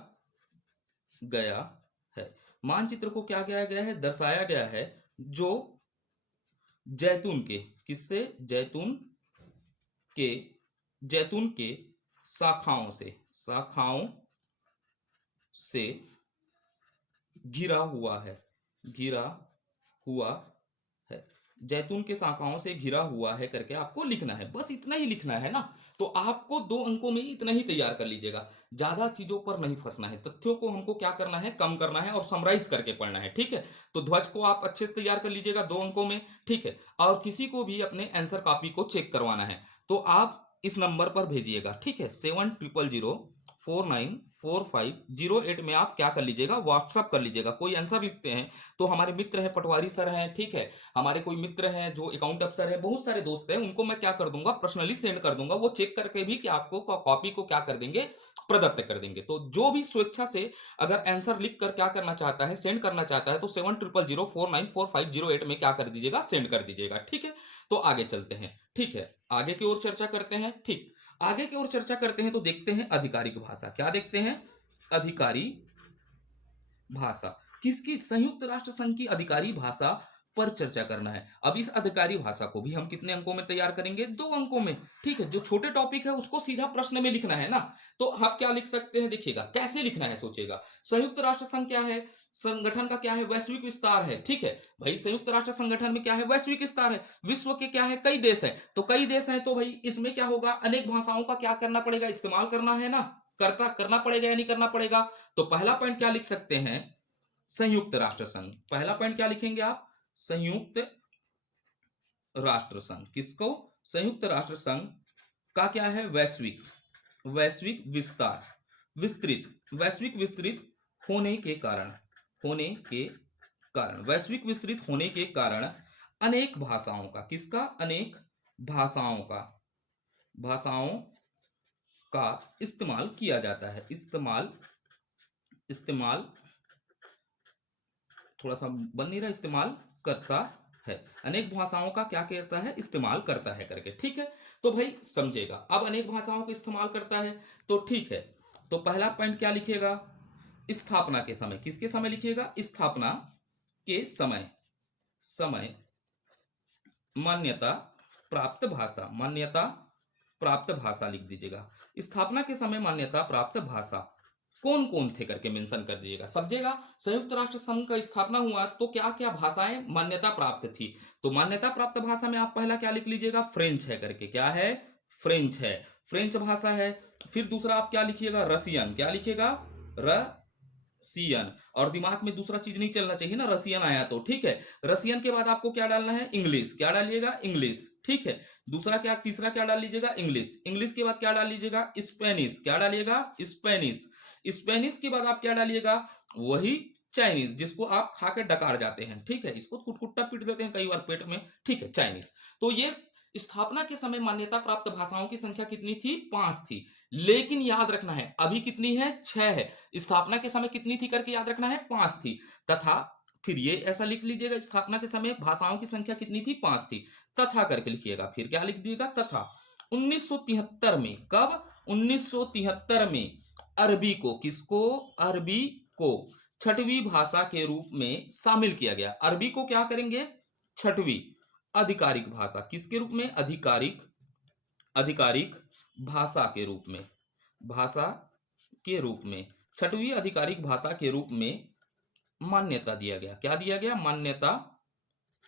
गया है। मानचित्र को क्या किया गया है? दर्शाया गया है, जो जैतून के, किससे? जैतून के जैतून के शाखाओं से घिरा हुआ है, घिरा हुआ है। जैतून के शाखाओं से घिरा हुआ है करके आपको लिखना है, बस इतना ही लिखना है ना। तो आपको 2 अंकों में इतना ही तैयार कर लीजिएगा, ज्यादा चीजों पर नहीं फंसना है। तथ्यों को हमको क्या करना है, कम करना है और समराइज करके पढ़ना है, ठीक है। तो ध्वज को आप अच्छे से तैयार कर लीजिएगा 2 अंकों में, ठीक है। और किसी को भी अपने आंसर कॉपी को चेक करवाना है तो आप इस नंबर पर भेजिएगा, ठीक है। 7000494508 में आप क्या कर लीजिएगा, व्हाट्सअप कर लीजिएगा। कोई आंसर लिखते हैं तो हमारे मित्र हैं, पटवारी सर हैं, ठीक है, हमारे कोई मित्र हैं जो अकाउंट अफसर है, बहुत सारे दोस्त हैं, उनको मैं क्या कर दूंगा, पर्सनली सेंड कर दूंगा। वो चेक करके भी कि आपको कॉपी को क्या कर देंगे, प्रदत्त कर देंगे। तो जो भी स्वेच्छा से अगर आंसर लिख कर क्या करना चाहता है, सेंड करना चाहता है, तो 7000494508 में क्या कर दीजिएगा, सेंड कर दीजिएगा, ठीक है। तो आगे चलते हैं, ठीक है, आगे की ओर चर्चा करते हैं, ठीक। आगे की ओर चर्चा करते हैं तो देखते हैं आधिकारिक भाषा। क्या देखते हैं, अधिकारी भाषा। किसकी, संयुक्त राष्ट्र संघ की अधिकारी भाषा पर चर्चा करना है। अब इस अधिकारी भाषा को भी हम कितने अंकों में तैयार करेंगे, 2 अंकों में, ठीक है। जो छोटे टॉपिक है उसको सीधा प्रश्न में लिखना है ना। तो आप क्या लिख सकते हैं, देखिएगा कैसे लिखना है, सोचिएगा। संयुक्त राष्ट्र संघ क्या है, संगठन का क्या है, वैश्विक विस्तार है, ठीक है। भाई संयुक्त राष्ट्र संगठन में क्या है, वैश्विक विस्तार है। विश्व के क्या है, कई देश है, तो कई देश है, तो भाई इसमें क्या होगा, अनेक भाषाओं का क्या करना पड़ेगा, इस्तेमाल करना है ना। करना पड़ेगा या नहीं करना पड़ेगा। तो पहला पॉइंट क्या लिख सकते हैं, संयुक्त राष्ट्र संघ। पहला पॉइंट क्या लिखेंगे आप, संयुक्त राष्ट्र संघ। किसको, संयुक्त राष्ट्र संघ का क्या है, वैश्विक, वैश्विक विस्तार, विस्तृत, वैश्विक विस्तृत होने के कारण, होने के कारण, वैश्विक विस्तृत होने के कारण अनेक भाषाओं का, किसका, अनेक भाषाओं का, भाषाओं का इस्तेमाल किया जाता है। इस्तेमाल, इस्तेमाल थोड़ा सा बन नहीं रहा, इस्तेमाल करता है। अनेक भाषाओं का क्या करता है, इस्तेमाल करता है करके, ठीक है। तो भाई समझेगा, अब अनेक भाषाओं को इस्तेमाल करता है तो ठीक है। तो पहला पॉइंट क्या लिखिएगा, स्थापना के समय, किसके समय लिखिएगा, स्थापना के समय, समय मान्यता प्राप्त भाषा, मान्यता प्राप्त भाषा लिख दीजिएगा। स्थापना के समय मान्यता प्राप्त भाषा कौन कौन थे करके मेंशन कर दीजिएगा, समझेगा। संयुक्त राष्ट्र संघ का स्थापना हुआ तो क्या क्या भाषाएं मान्यता प्राप्त थी। तो मान्यता प्राप्त भाषा में आप पहला क्या लिख लीजिएगा, फ्रेंच है करके, क्या है, फ्रेंच है, फ्रेंच भाषा है। फिर दूसरा आप क्या लिखिएगा, रसियन, क्या लिखिएगा, रसियन। और दिमाग में दूसरा चीज नहीं चलना चाहिए ना, रसियन आया तो, ठीक है। रसियन के बाद आपको क्या डालना है, इंग्लिश, क्या डालिएगा, इंग्लिश, ठीक है। दूसरा क्या, तीसरा क्या डाल लीजिएगा, इंग्लिश। इंग्लिश के बाद क्या डाल लीजिएगा, स्पेनिश, क्या डालिएगा, स्पेनिश। स्पेनिश के बाद आप क्या डालिएगा, वही चाइनीज, जिसको आप खा के डकार जाते हैं, ठीक है। इसको कुटकुट्टा पीट देते हैं कई बार पेट में, ठीक है, चाइनीज। तो ये स्थापना के समय मान्यता प्राप्त भाषाओं की संख्या कितनी थी, 5 थी। लेकिन याद रखना है अभी कितनी है, 6 है। स्थापना के समय कितनी थी करके याद रखना है, 5 थी। तथा फिर ये ऐसा लिख लीजिएगा, स्थापना के समय भाषाओं की संख्या कितनी थी, 5 थी। तथा करके लिखिएगा, फिर क्या लिख दिएगा, तथा 1973 में, कब, 1973 में अरबी को, किसको, अरबी को छठवीं भाषा के रूप में शामिल किया गया। अरबी को क्या करेंगे, छठवीं आधिकारिक भाषा, किसके रूप में, आधिकारिक, आधिकारिक भाषा के रूप में, भाषा के रूप में, छठवीं आधिकारिक भाषा के रूप में मान्यता दिया गया। क्या दिया गया, मान्यता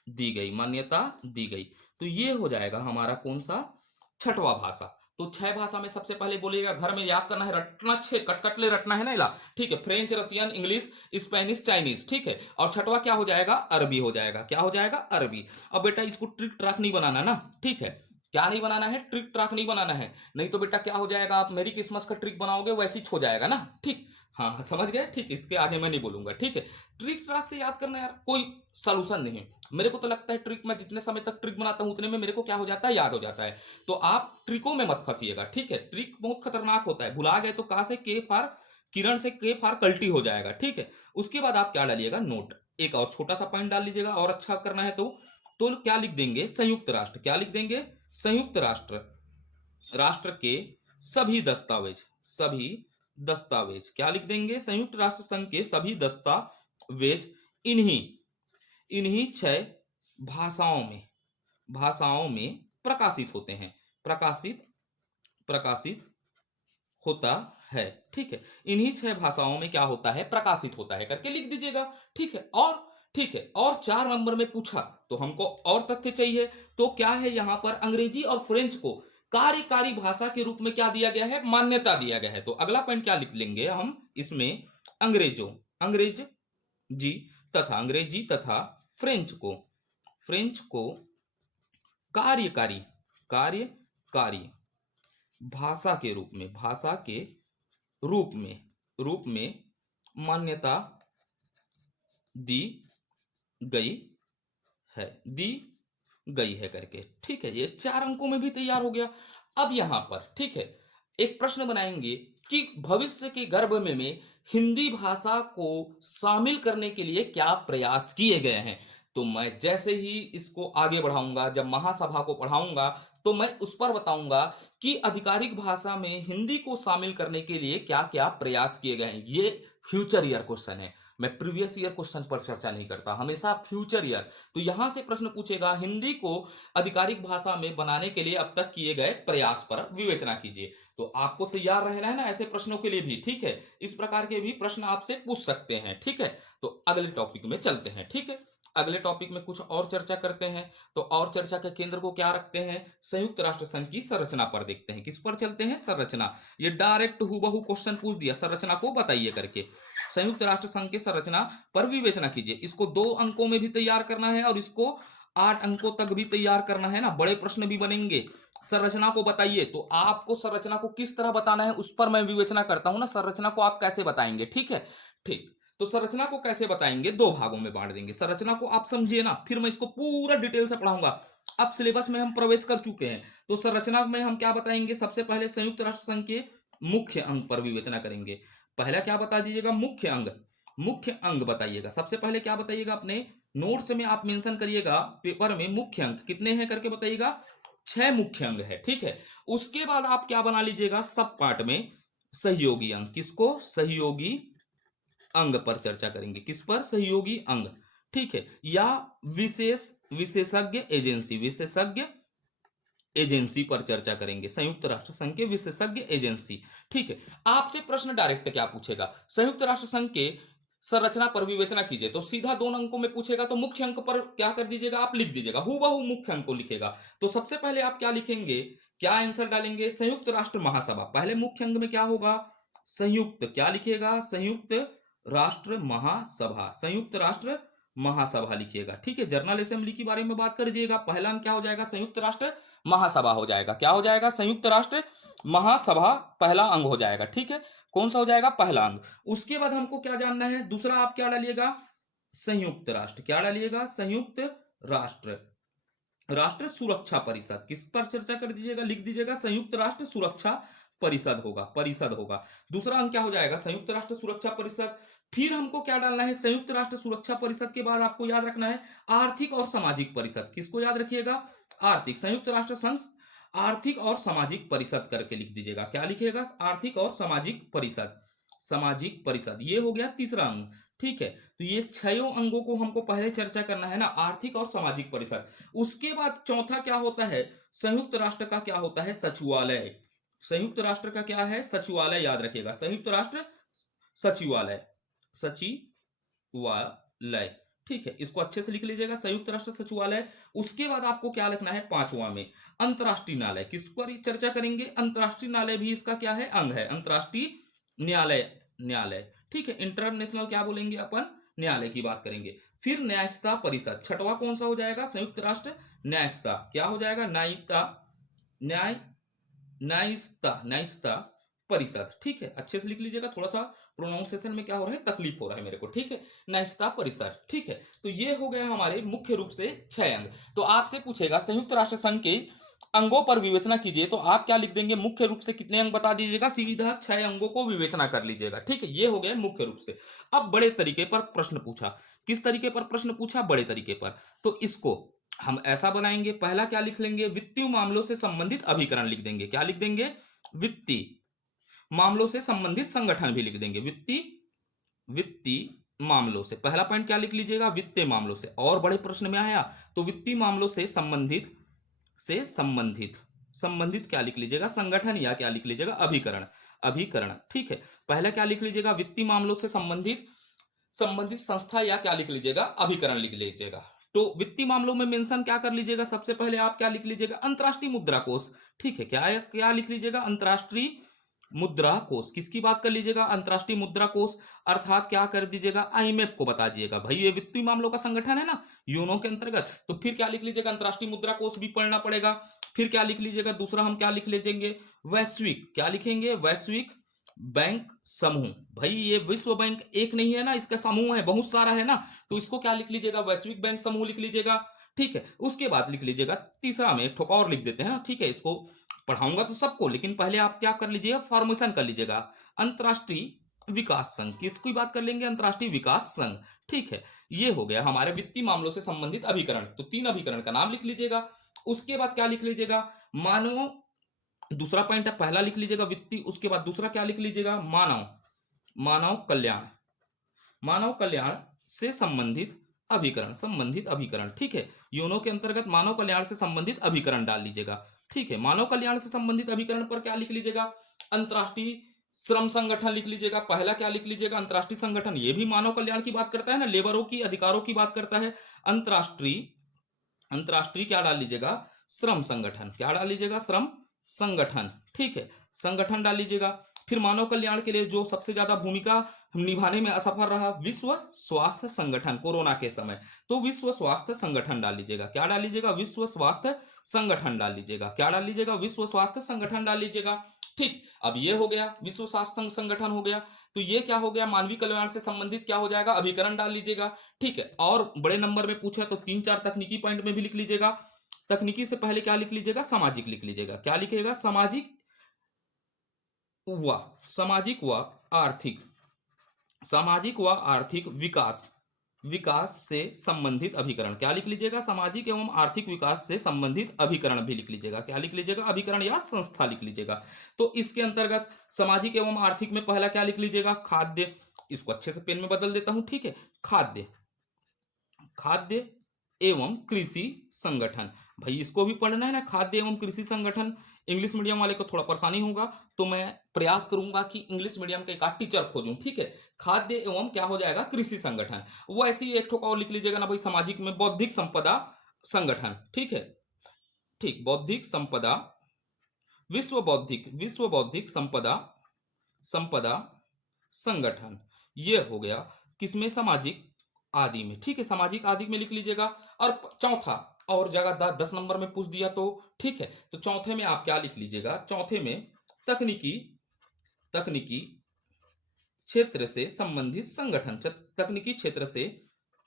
दी गई, मान्यता दी गई। तो ये हो जाएगा हमारा कौन सा, छठवां भाषा। तो 6 भाषा में सबसे पहले बोलिएगा, घर में याद करना है, रटना, 6 कटकटले रटना है ना इला, ठीक है। French, Russian, English, Spanish, Chinese, ठीक है। और छठवा क्या हो जाएगा, अरबी हो जाएगा, क्या हो जाएगा, अरबी। अब बेटा इसको ट्रिक ट्रैक नहीं बनाना ना, ठीक है। क्या नहीं बनाना है, ट्रिक ट्रैक नहीं बनाना है, नहीं तो बेटा क्या हो जाएगा, आप मेरी क्रिसमस का ट्रिक बनाओगे वैसे ही हो जाएगा ना, ठीक। हाँ हाँ, समझ गए, ठीक। इसके आगे मैं नहीं बोलूंगा, ठीक है। ट्रिक ट्रैक से याद करना यार कोई सॉल्यूशन नहीं है। मेरे को तो लगता है ट्रिक, मैं जितने समय तक ट्रिक बनाता हूं उतने में मेरे को क्या हो जाता है, याद हो जाता है। तो आप ट्रिकों में मत फंसिएगा, ठीक है। ट्रिक बहुत खतरनाक होता है, भुला गए तो कहा से के फार किरण से के फार कल्टी हो जाएगा, ठीक है। उसके बाद आप क्या डालिएगा, नोट, एक और छोटा सा पॉइंट डाल लीजिएगा, और अच्छा करना है तो क्या लिख देंगे, संयुक्त राष्ट्र, क्या लिख देंगे, संयुक्त राष्ट्र, राष्ट्र के सभी दस्तावेज, सभी दस्तावेज, क्या लिख देंगे, संयुक्त राष्ट्र संघ के सभी दस्तावेज इन्हीं, इन्हीं 6 भाषाओं में, भाषाओं में प्रकाशित होते हैं, प्रकाशित प्रकाशित होता है। ठीक है, इन्हीं 6 भाषाओं में क्या होता है, प्रकाशित होता है करके लिख दीजिएगा। ठीक है, और ठीक है, और 4 नंबर में पूछा तो हमको और तथ्य चाहिए। तो क्या है, यहां पर अंग्रेजी और फ्रेंच को कार्यकारी भाषा के रूप में क्या दिया गया है, मान्यता दिया गया है। तो अगला पॉइंट क्या लिख लेंगे हम इसमें, अंग्रेज जी तथा अंग्रेजी तथा फ्रेंच को कार्यकारी भाषा के रूप में मान्यता दी गई दी गई है करके। ठीक है, ये 4 अंकों में भी तैयार हो गया। अब यहां पर ठीक है, एक प्रश्न बनाएंगे कि भविष्य के गर्भ में हिंदी भाषा को शामिल करने के लिए क्या प्रयास किए गए हैं। तो मैं जैसे ही इसको आगे बढ़ाऊंगा, जब महासभा को पढ़ाऊंगा, तो मैं उस पर बताऊंगा कि आधिकारिक भाषा में हिंदी को शामिल करने के लिए क्या क्या प्रयास किए गए हैं। ये फ्यूचर ईयर क्वेश्चन है, मैं प्रीवियस ईयर क्वेश्चन पर चर्चा नहीं करता, हमेशा फ्यूचर ईयर। तो यहां से प्रश्न पूछेगा, हिंदी को आधिकारिक भाषा में बनाने के लिए अब तक किए गए प्रयास पर विवेचना कीजिए। तो आपको तैयार रहना है ना ऐसे प्रश्नों के लिए भी। ठीक है, इस प्रकार के भी प्रश्न आपसे पूछ सकते हैं। ठीक है, तो अगले टॉपिक में चलते हैं। ठीक है, अगले टॉपिक में कुछ और चर्चा करते हैं। तो और चर्चा के केंद्र को क्या रखते हैं, संयुक्त राष्ट्र संघ की संरचना पर देखते हैं। किस पर चलते हैं, संरचना। ये डायरेक्ट हूबहू क्वेश्चन पूछ दिया, संरचना को बताइए करके। संयुक्त राष्ट्र संघ की संरचना पर विवेचना कीजिए। इसको 2 अंकों में भी तैयार करना है और इसको 8 अंकों तक भी तैयार करना है ना, बड़े प्रश्न भी बनेंगे। संरचना को बताइए, तो आपको संरचना को किस तरह बताना है उस पर मैं विवेचना करता हूं ना, संरचना को आप कैसे बताएंगे। ठीक है, ठीक। तो संरचना को कैसे बताएंगे, 2 भागों में बांट देंगे। संरचना को आप समझिए ना, फिर मैं इसको पूरा डिटेल से पढ़ाऊंगा। अब सिलेबस में हम प्रवेश कर चुके हैं, तो संरचना में हम क्या बताएंगे, सबसे पहले संयुक्त राष्ट्र संघ के मुख्य अंग पर विवेचना करेंगे। पहला क्या बता दीजिएगा, मुख्य अंग बताइएगा। सबसे पहले क्या बताइएगा, अपने नोट्स में आप मेंशन करिएगा, पेपर में मुख्य अंग कितने हैं करके बताइएगा, 6 मुख्य अंग है। ठीक है, उसके बाद आप क्या बना लीजिएगा, सब पार्ट में सहयोगी अंग। किसको, सहयोगी अंग पर चर्चा करेंगे। किस पर, सहयोगी अंग। ठीक है, या विशेषज्ञ एजेंसी पर चर्चा करेंगे, संयुक्त राष्ट्र संघ के विशेषज्ञ एजेंसी। ठीक है, आपसे प्रश्न डायरेक्ट क्या पूछेगा, संयुक्त राष्ट्र संघ के संरचना पर विवेचना कीजिए। तो सीधा 2 अंकों में पूछेगा, तो मुख्य अंक पर क्या कर दीजिएगा, आप लिख दीजिएगा, हूबहू मुख्य अंक को लिखेगा। तो सबसे पहले आप क्या लिखेंगे, क्या आंसर डालेंगे, संयुक्त राष्ट्र महासभा। पहले मुख्य अंग में क्या होगा, संयुक्त, क्या लिखिएगा, संयुक्त राष्ट्र महासभा लिखिएगा। ठीक है, जनरल असेंबली के बारे में बात करिएगा, पहला अंक क्या हो जाएगा, संयुक्त राष्ट्र महासभा हो जाएगा। क्या हो जाएगा, संयुक्त राष्ट्र महासभा पहला अंग हो जाएगा। ठीक है, कौन सा हो जाएगा, पहला अंग। उसके बाद हमको क्या जानना है, दूसरा आप क्या डालिएगा, संयुक्त राष्ट्र। क्या डालिएगा, संयुक्त राष्ट्र सुरक्षा परिषद। किस पर चर्चा कर दीजिएगा, लिख दीजिएगा, संयुक्त राष्ट्र सुरक्षा परिषद होगा। दूसरा अंक क्या हो जाएगा, संयुक्त राष्ट्र सुरक्षा परिषद। फिर हमको क्या डालना है, संयुक्त राष्ट्र सुरक्षा परिषद के बाद आपको याद रखना है आर्थिक और सामाजिक परिषद। किसको याद रखिएगा, आर्थिक, संयुक्त राष्ट्र संघ आर्थिक और सामाजिक परिषद करके लिख दीजिएगा। क्या लिखिएगा, आर्थिक और सामाजिक परिषद। ये हो गया तीसरा अंग। ठीक है, तो ये 6 अंगों को हमको पहले चर्चा करना है ना, आर्थिक और सामाजिक परिषद। उसके बाद चौथा क्या होता है, संयुक्त राष्ट्र का क्या होता है, सचिवालय। संयुक्त राष्ट्र का क्या है, सचिवालय, याद रखिएगा, संयुक्त राष्ट्र सचिवालय। ठीक है, इसको अच्छे से लिख लीजिएगा, संयुक्त राष्ट्र सचिवालय। उसके बाद आपको क्या लिखना है, 5वां में अंतरराष्ट्रीय न्यायालय। किस पर चर्चा करेंगे, अंतरराष्ट्रीय न्यायालय भी इसका क्या है, अंग है, अंतरराष्ट्रीय न्यायालय। ठीक है, इंटरनेशनल क्या बोलेंगे अपन, न्यायालय की बात करेंगे। फिर न्यायिकता परिषद, 6वां कौन सा हो जाएगा, संयुक्त राष्ट्र न्यायिकता। क्या हो जाएगा, न्यायिकता परिषद। ठीक है, अच्छे से लिख लीजिएगा, थोड़ा सा प्रोनाउंसिएशन में क्या हो रहा है, तकलीफ हो रहा है मेरे को। ठीक है, न्यायिकता परिषद। ठीक है, तो ये हो गया हमारे मुख्य रूप से 6 अंग। तो आपसे पूछेगा संयुक्त राष्ट्र संघ के अंगों पर विवेचना कीजिए, तो आप क्या लिख देंगे, मुख्य रूप से कितने अंग बता दीजिएगा, सीधा 6 अंगों को विवेचना कर लीजिएगा। ठीक है, ये हो गया मुख्य रूप से। अब बड़े तरीके पर प्रश्न पूछा, किस तरीके पर प्रश्न पूछा, बड़े तरीके पर। तो इसको हम ऐसा बनाएंगे, पहला क्या लिख लेंगे, वित्तीय मामलों से संबंधित अभिकरण लिख देंगे। क्या लिख देंगे, वित्तीय मामलों से संबंधित संगठन भी लिख देंगे। वित्तीय मामलों से, पहला पॉइंट क्या लिख लीजिएगा, वित्तीय मामलों से। और बड़े प्रश्न में आया तो वित्तीय मामलों से संबंधित संबंधित क्या लिख लीजिएगा, संगठन या क्या लिख लीजिएगा, अभिकरण। अभिकरण, ठीक है। पहला क्या लिख लीजिएगा, वित्तीय मामलों से संबंधित संबंधित संस्था या क्या लिख लीजिएगा, अभिकरण लिख लीजिएगा। तो वित्तीय मामलों में मेंशन क्या कर लीजिएगा, सबसे पहले आप क्या लिख लीजिएगा, अंतर्राष्ट्रीय मुद्रा कोष, ठीक है। क्या क्या लिख लीजिएगा, अंतर्राष्ट्रीय मुद्रा कोष। किसकी बात कर लीजिएगा, अंतर्राष्ट्रीय मुद्रा कोष। अर्थात क्या कर दीजिएगा, आईएमएफ को बता दीजिएगा, भाई ये वित्तीय मामलों का संगठन है ना यूनो के अंतर्गत। तो फिर क्या लिख लीजिएगा, अंतर्राष्ट्रीय मुद्रा कोष भी पढ़ना पड़ेगा। फिर क्या लिख लीजिएगा, दूसरा हम क्या लिख लीजिएंगे, वैश्विक, क्या लिखेंगे, वैश्विक बैंक समूह। भाई ये विश्व बैंक एक नहीं है ना, इसका समूह है, बहुत सारा है ना, तो इसको क्या लिख लीजिएगा, वैश्विक बैंक समूह लिख लीजिएगा, ठीक है। उसके बाद लिख लीजिएगा तीसरा में एक ठोका और लिख देते हैं ना, ठीक है। इसको पढ़ाऊंगा तो सबको, लेकिन पहले आप क्या कर लीजिएगा, फॉर्मेशन कर लीजिएगा, अंतर्राष्ट्रीय विकास संघ। किसकी बात कर लेंगे, अंतर्राष्ट्रीय विकास संघ, ठीक है। ये हो गया हमारे वित्तीय मामलों से संबंधित अभिकरण। तो 3 अभिकरण का नाम लिख लीजिएगा। उसके बाद क्या लिख लीजिएगा, मानव, दूसरा पॉइंट है, पहला लिख लीजिएगा वित्तीय, उसके बाद दूसरा क्या लिख लीजिएगा, मानव, मानव कल्याण, मानव कल्याण से संबंधित अभिकरण, संबंधित अभिकरण, ठीक है। योनो के अंतर्गत मानव कल्याण से संबंधित अभिकरण डाल लीजिएगा, ठीक है। मानव कल्याण से संबंधित अभिकरण पर क्या लिख लीजिएगा, अंतर्राष्ट्रीय श्रम संगठन लिख लीजिएगा। पहला क्या लिख लीजिएगा, अंतर्राष्ट्रीय संगठन, ये भी मानव कल्याण की बात करता है ना, लेबरों की, अधिकारों की बात करता है। अंतर्राष्ट्रीय, अंतर्राष्ट्रीय क्या डाल लीजिएगा, श्रम संगठन, क्या डाल लीजिएगा, श्रम संगठन, ठीक है, संगठन डाल लीजिएगा। फिर मानव कल्याण के लिए जो सबसे ज्यादा भूमिका निभाने में असफल रहा, विश्व स्वास्थ्य संगठन, कोरोना के समय, तो विश्व स्वास्थ्य संगठन डाल लीजिएगा। क्या डाल लीजिएगा, विश्व स्वास्थ्य संगठन डाल लीजिएगा। क्या डाल लीजिएगा, विश्व स्वास्थ्य संगठन डाल लीजिएगा, ठीक। अब ये हो गया, विश्व स्वास्थ्य संगठन हो गया। तो ये क्या हो गया, मानवीय कल्याण से संबंधित क्या हो जाएगा, अभिकरण डाल लीजिएगा, ठीक है। और बड़े नंबर में पूछा तो 3-4 तकनीकी पॉइंट में भी लिख लीजिएगा। तकनीकी से पहले क्या लिख लीजिएगा, सामाजिक लिख लीजिएगा। क्या लिखिएगा, सामाजिक व सामाजिक व आर्थिक, सामाजिक व आर्थिक विकास, विकास से संबंधित अभिकरण। क्या लिख लीजिएगा, सामाजिक एवं आर्थिक विकास से संबंधित अभिकरण भी लिख लीजिएगा। क्या लिख लीजिएगा, अभिकरण या संस्था लिख लीजिएगा। तो इसके अंतर्गत सामाजिक एवं आर्थिक में पहला क्या लिख लीजिएगा, खाद्य, इसको अच्छे से पेन में बदल देता हूं, ठीक है। खाद्य, खाद्य एवं कृषि संगठन, भाई इसको भी पढ़ना है ना, खाद्य एवं कृषि संगठन। इंग्लिश मीडियम वाले को थोड़ा परेशानी होगा, तो मैं प्रयास करूंगा कि इंग्लिश मीडियम का एक आध टीचर खोजूं, ठीक है। खाद्य एवं क्या हो जाएगा, कृषि संगठन। वो ऐसे ही एक ठोका और लिख लीजिएगा ना भाई, सामाजिक में बौद्धिक संपदा संगठन, ठीक है, ठीक, बौद्धिक संपदा, विश्व बौद्धिक संपदा, संपदा संगठन। ये हो गया किसमें, सामाजिक आदि में, ठीक है, सामाजिक आदि में लिख लीजिएगा। और चौथा, और जगह 10 नंबर में पूछ दिया तो, ठीक है। तो चौथे में आप क्या लिख लीजिएगा, चौथे में तकनीकी, तकनीकी क्षेत्र से संबंधित संगठन, तकनीकी क्षेत्र से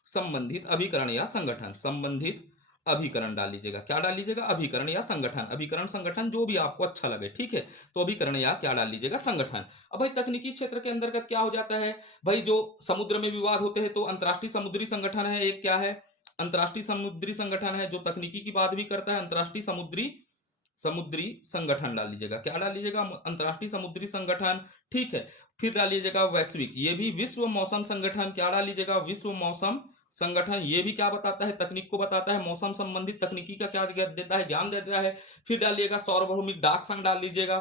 संबंधित अभिकरण या संगठन, संबंधित अभिकरण डाल लीजिएगा। क्या डाल लीजिएगा, अभिकरण या संगठन, अभिकरण संगठन जो भी आपको अच्छा लगे, ठीक है। तो अभिकरण या क्या डाल लीजिएगा, संगठन। अब भाई तकनीकी क्षेत्र के अंतर्गत क्या हो जाता है, भाई जो समुद्र में विवाद होते हैं तो अंतर्राष्ट्रीय समुद्री संगठन है एक, क्या है, अंतर्राष्ट्रीय समुद्री संगठन है जो तकनीकी की बात भी करता है, अंतर्राष्ट्रीय समुद्री समुद्री संगठन डाल लीजिएगा। क्या डाल लीजिएगा, अंतर्राष्ट्रीय समुद्री संगठन, ठीक है। फिर डाल लीजिएगा वैश्विक, ये भी विश्व मौसम संगठन। क्या डाल लीजिएगा, विश्व मौसम संगठन। ये भी क्या बताता है, तकनीक को बताता है, मौसम संबंधित तकनीकी का क्या देता है, ज्ञान देता है। फिर डालिएगा सार्वभौमिक डाक संघ डाल लीजिएगा,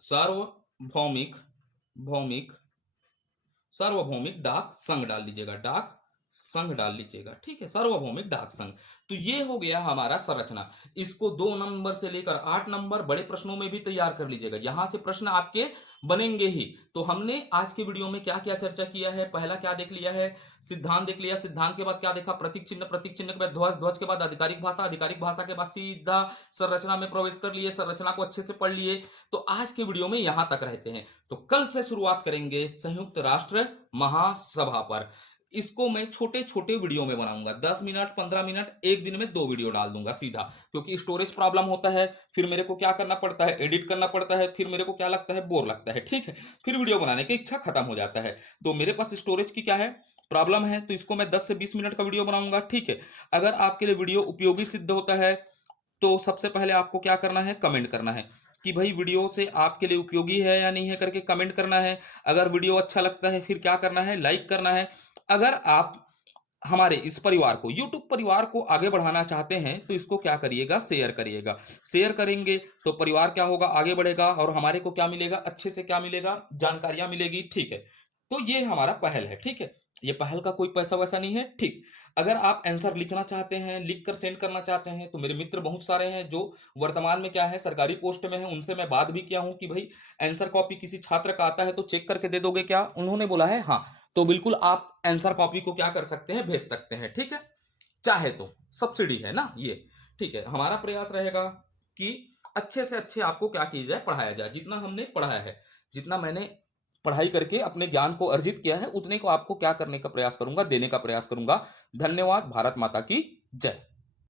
सार्वभौमिक, भौमिक, सार्वभौमिक डाक संघ डाल लीजिएगा, डाक संघ डाल लीजिएगा, ठीक है, सार्वभौमिक डाक संघ। तो ये हो गया हमारा संरचना। इसको 2 नंबर से लेकर 8 नंबर बड़े प्रश्नों में भी तैयार कर लीजिएगा, यहां से प्रश्न आपके बनेंगे ही। तो हमने आज के वीडियो में क्या क्या चर्चा किया है, पहला क्या देख लिया है, सिद्धांत देख लिया, सिद्धांत के बाद क्या देखा, प्रतीक चिन्ह, प्रतीक चिन्ह के बाद ध्वज, ध्वज के बाद आधिकारिक भाषा, आधिकारिक भाषा के बाद सीधा संरचना में प्रवेश कर लिए, संरचना को अच्छे से पढ़ लिए। तो आज के वीडियो में यहां तक रहते हैं। तो कल से शुरुआत करेंगे संयुक्त राष्ट्र महासभा पर। इसको मैं छोटे छोटे वीडियो में बनाऊंगा, 10 मिनट 15 मिनट, एक दिन में 2 वीडियो डाल दूंगा सीधा, क्योंकि स्टोरेज प्रॉब्लम होता है, फिर मेरे को क्या करना पड़ता है, एडिट करना पड़ता है, फिर मेरे को क्या लगता है, बोर लगता है, ठीक है, फिर वीडियो बनाने की इच्छा खत्म हो जाता है। तो मेरे पास स्टोरेज की क्या है, प्रॉब्लम है, तो इसको मैं 10 से 20 मिनट का वीडियो बनाऊंगा, ठीक है। अगर आपके लिए वीडियो उपयोगी सिद्ध होता है तो सबसे पहले आपको क्या करना है, कमेंट करना है कि भाई वीडियो से आपके लिए उपयोगी है या नहीं है करके कमेंट करना है। अगर वीडियो अच्छा लगता है फिर क्या करना है, लाइक करना है। अगर आप हमारे इस परिवार को, यूट्यूब परिवार को आगे बढ़ाना चाहते हैं तो इसको क्या करिएगा, शेयर करिएगा। शेयर करेंगे तो परिवार क्या होगा, आगे बढ़ेगा और हमारे को क्या मिलेगा, अच्छे से क्या मिलेगा, जानकारियां मिलेगी। ठीक है, तो ये हमारा पहल है। ठीक है, ये पहल का कोई पैसा वैसा नहीं है। ठीक, अगर आप आंसर लिखना चाहते हैं, लिख कर सेंड करना चाहते हैं, तो मेरे मित्र बहुत सारे हैं जो वर्तमान में क्या है, सरकारी पोस्ट में है। उनसे मैं बात भी किया हूं कि भाई आंसर कॉपी किसी छात्र का आता है तो चेक करके दे दोगे क्या? उन्होंने बोला है हाँ। तो बिल्कुल आप आंसर कॉपी को क्या कर सकते हैं, भेज सकते हैं। ठीक है, चाहे तो सब्सिडी है ना ये। ठीक है, हमारा प्रयास रहेगा कि अच्छे से अच्छे आपको क्या किया जाए, पढ़ाया जाए। जितना हमने पढ़ा है, जितना मैंने पढ़ाई करके अपने ज्ञान को अर्जित किया है, उतने को आपको क्या करने का प्रयास करूंगा, देने का प्रयास करूंगा। धन्यवाद। भारत माता की जय।